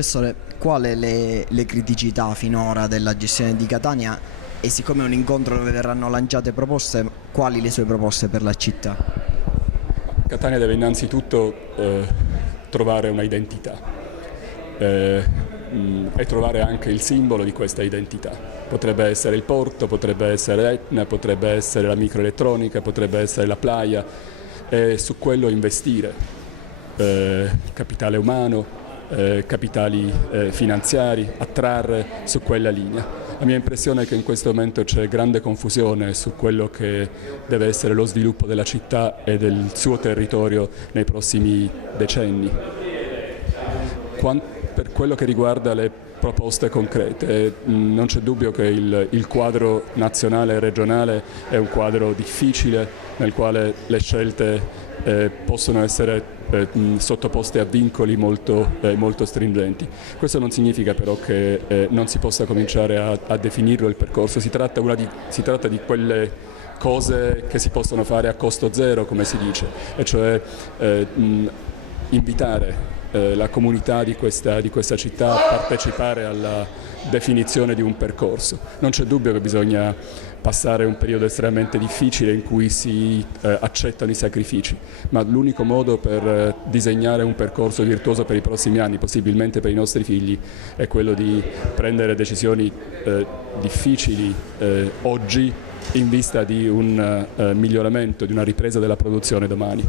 Professore, quali le criticità finora della gestione di Catania e siccome è un incontro dove verranno lanciate proposte, quali le sue proposte per la città? Catania deve innanzitutto trovare una identità e trovare anche il simbolo di questa identità. Potrebbe essere il porto, potrebbe essere Etna, potrebbe essere la microelettronica, potrebbe essere la playa, e su quello investire capitale umano, capitali finanziari, attrarre su quella linea. La mia impressione è che in questo momento c'è grande confusione su quello che deve essere lo sviluppo della città e del suo territorio nei prossimi decenni. Per quello che riguarda le proposte concrete, non c'è dubbio che il quadro nazionale e regionale è un quadro difficile nel quale le scelte possono essere sottoposte a vincoli molto stringenti. Questo non significa però che non si possa cominciare a definirlo il percorso, si tratta di quelle cose che si possono fare a costo zero, come si dice, e cioè invitare la comunità di questa città a partecipare alla definizione di un percorso. Non c'è dubbio che bisogna passare un periodo estremamente difficile in cui si accettano i sacrifici, ma l'unico modo per disegnare un percorso virtuoso per i prossimi anni, possibilmente per i nostri figli, è quello di prendere decisioni difficili oggi in vista di un miglioramento, di una ripresa della produzione domani.